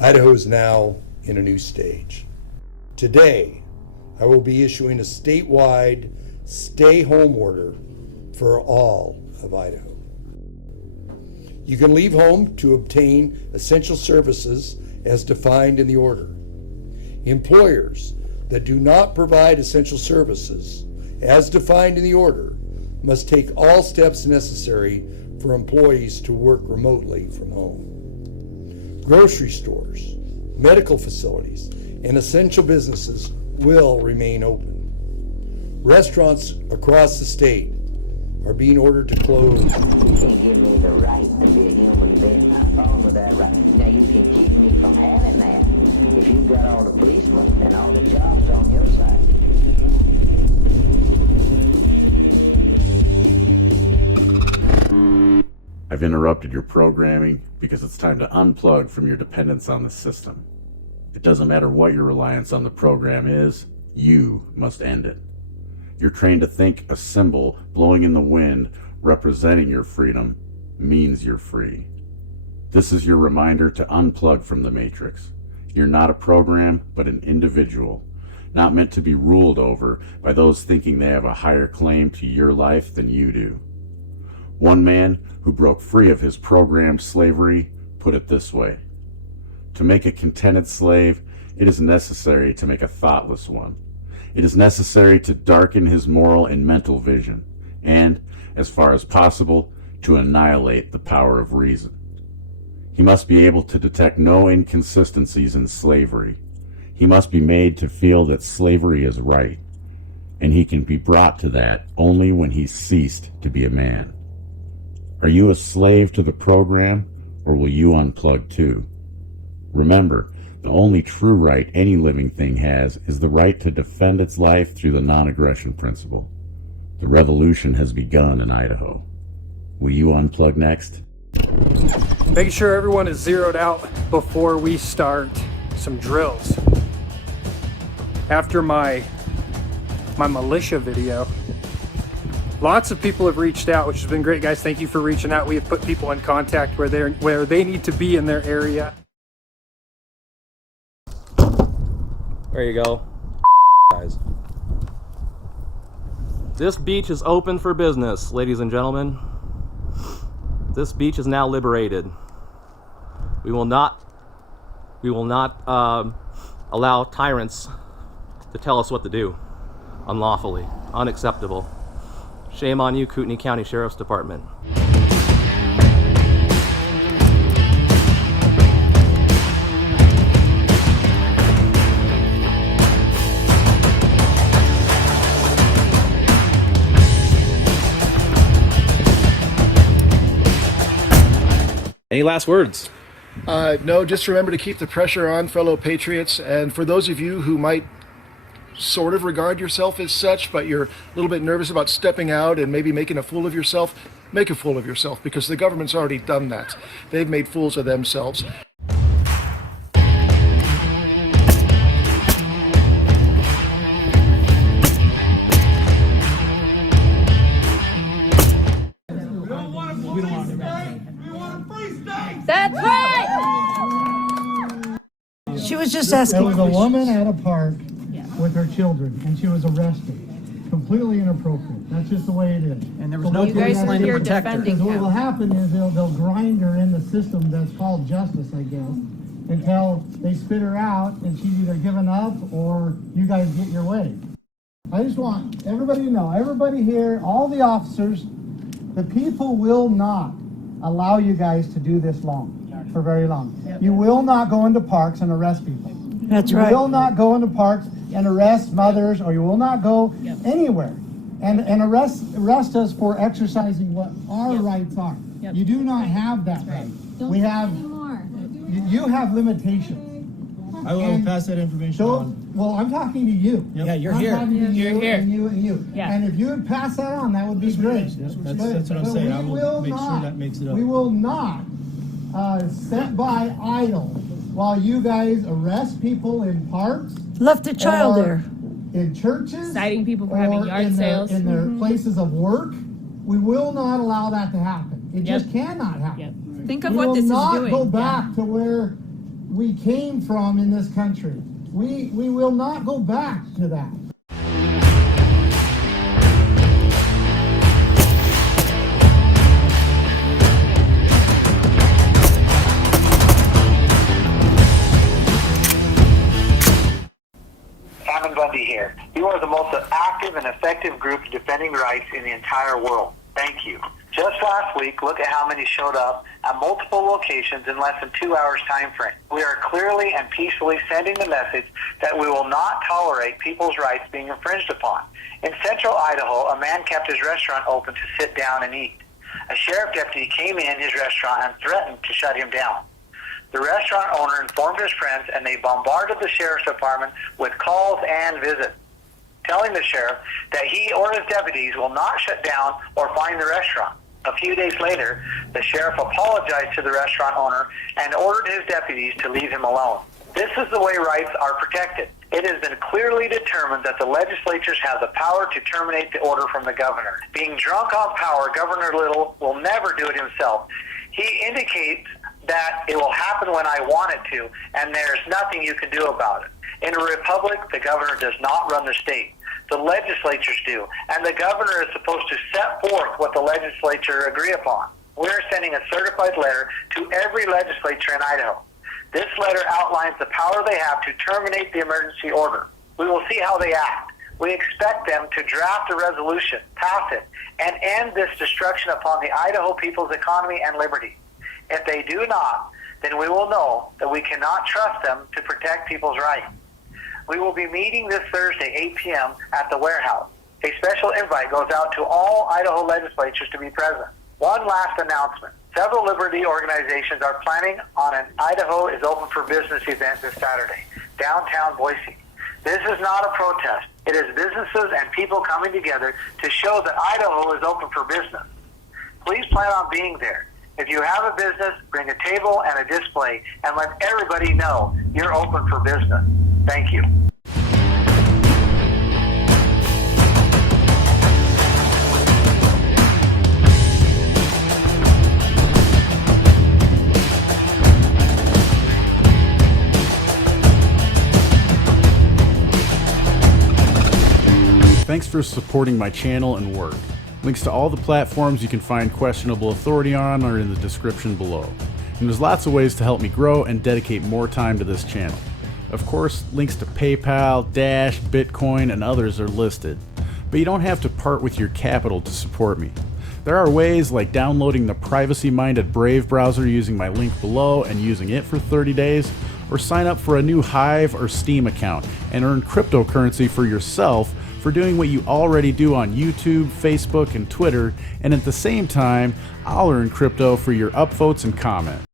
Idaho is now in a new stage. Today, I will be issuing a statewide stay-home order for all of Idaho. You can leave home to obtain essential services as defined in the order. Employers that do not provide essential services as defined in the order must take all steps necessary for employees to work remotely from home. Grocery stores, medical facilities, and essential businesses will remain open. Restaurants across the state are being ordered to close. You can't give me the right to be a human being. I'm wrong with that right. Now you can keep me from having that if you've got all the policemen and all the jobs on your side. I've interrupted your programming because it's time to unplug from your dependence on the system. It doesn't matter what your reliance on the program is, you must end it. You're trained to think a symbol blowing in the wind representing your freedom means you're free. This is your reminder to unplug from the matrix. You're not a program, but an individual, not meant to be ruled over by those thinking they have a higher claim to your life than you do. One man who broke free of his programmed slavery put it this way: to make a contented slave, it is necessary to make a thoughtless one. It is necessary to darken his moral and mental vision, and, as far as possible, to annihilate the power of reason. He must be able to detect no inconsistencies in slavery. He must be made to feel that slavery is right, and he can be brought to that only when he's ceased to be a man. Are you a slave to the program, or will you unplug too? Remember, the only true right any living thing has is the right to defend its life through the non-aggression principle. The revolution has begun in Idaho. Will you unplug next? Making sure everyone is zeroed out before we start some drills. After my militia video, lots of people have reached out, which has been great, guys. Thank you for reaching out. We have put people in contact where they need to be in their area. There you go, guys. This beach is open for business, ladies and gentlemen. This beach is now liberated. We will not allow tyrants to tell us what to do unlawfully. Unacceptable. Shame on you, Kootenai County Sheriff's Department. Any last words? No, just remember to keep the pressure on, fellow patriots. And for those of you who might sort of regard yourself as such, but you're a little bit nervous about stepping out and maybe making a fool of yourself, make a fool of yourself, because the government's already done that. They've made fools of themselves. That's right! She was just asking. There was a woman at a park with her children, and she was arrested. Completely inappropriate. That's just the way it is. And there was no police line to protect her. Because what will happen is they'll grind her in the system that's called justice, I guess, until they spit her out and she's either given up or you guys get your way. I just want everybody to know, everybody here, all the officers, the people will not allow you guys to do this for very long. Yep. You will not go into parks and arrest people. That's right. You will not go into parks and arrest mothers, or you will not go anywhere and arrest us for exercising what our rights are. Yep. You do not have that right. We have, you have limitations. I will pass that information on. Well, I'm talking to you. Yep. Yeah, you're I'm here. Talking to you're you here. And you and you. Yeah. And if you would pass that on, that would be great. That's what I'm saying. I will make sure that makes it up. We will not sit by idle while you guys arrest people in parks. Left a child there. In churches. Citing people for having yard sales. In their places of work. We will not allow that to happen. It just cannot happen. Think of what this is doing. We will not go back to where we came from in this country. We will not go back to that. Bundy here. You are the most active and effective group defending rights in the entire world. Thank you. Just last week, look at how many showed up at multiple locations in less than 2 hours time frame. We are clearly and peacefully sending the message that we will not tolerate people's rights being infringed upon. In central Idaho, a man kept his restaurant open to sit down and eat. A sheriff deputy came in his restaurant and threatened to shut him down. The restaurant owner informed his friends, and they bombarded the sheriff's department with calls and visits, telling the sheriff that he or his deputies will not shut down or fine the restaurant. A few days later, the sheriff apologized to the restaurant owner and ordered his deputies to leave him alone. This is the way rights are protected. It has been clearly determined that the legislatures have the power to terminate the order from the governor. Being drunk on power, Governor Little will never do it himself. He indicates that it will happen when I want it to, and there's nothing you can do about it. In a republic, the governor does not run the state. The legislatures do, and the governor is supposed to set forth what the legislature agree upon. We're sending a certified letter to every legislature in Idaho. This letter outlines the power they have to terminate the emergency order. We will see how they act. We expect them to draft a resolution, pass it, and end this destruction upon the Idaho people's economy and liberty. If they do not, then we will know that we cannot trust them to protect people's rights. We will be meeting this Thursday, 8 p.m. at the warehouse. A special invite goes out to all Idaho legislatures to be present. One last announcement. Several liberty organizations are planning on an Idaho is Open for Business event this Saturday, downtown Boise. This is not a protest. It is businesses and people coming together to show that Idaho is open for business. Please plan on being there. If you have a business, bring a table and a display and let everybody know you're open for business. Thank you. Thanks for supporting my channel and work. Links to all the platforms you can find questionable authority on are in the description below. And there's lots of ways to help me grow and dedicate more time to this channel. Of course, links to PayPal, Dash, Bitcoin, and others are listed. But you don't have to part with your capital to support me. There are ways like downloading the privacy-minded Brave browser using my link below and using it for 30 days, or sign up for a new Hive or Steam account and earn cryptocurrency for yourself for doing what you already do on YouTube, Facebook, and Twitter, and at the same time, I'll earn crypto for your upvotes and comments.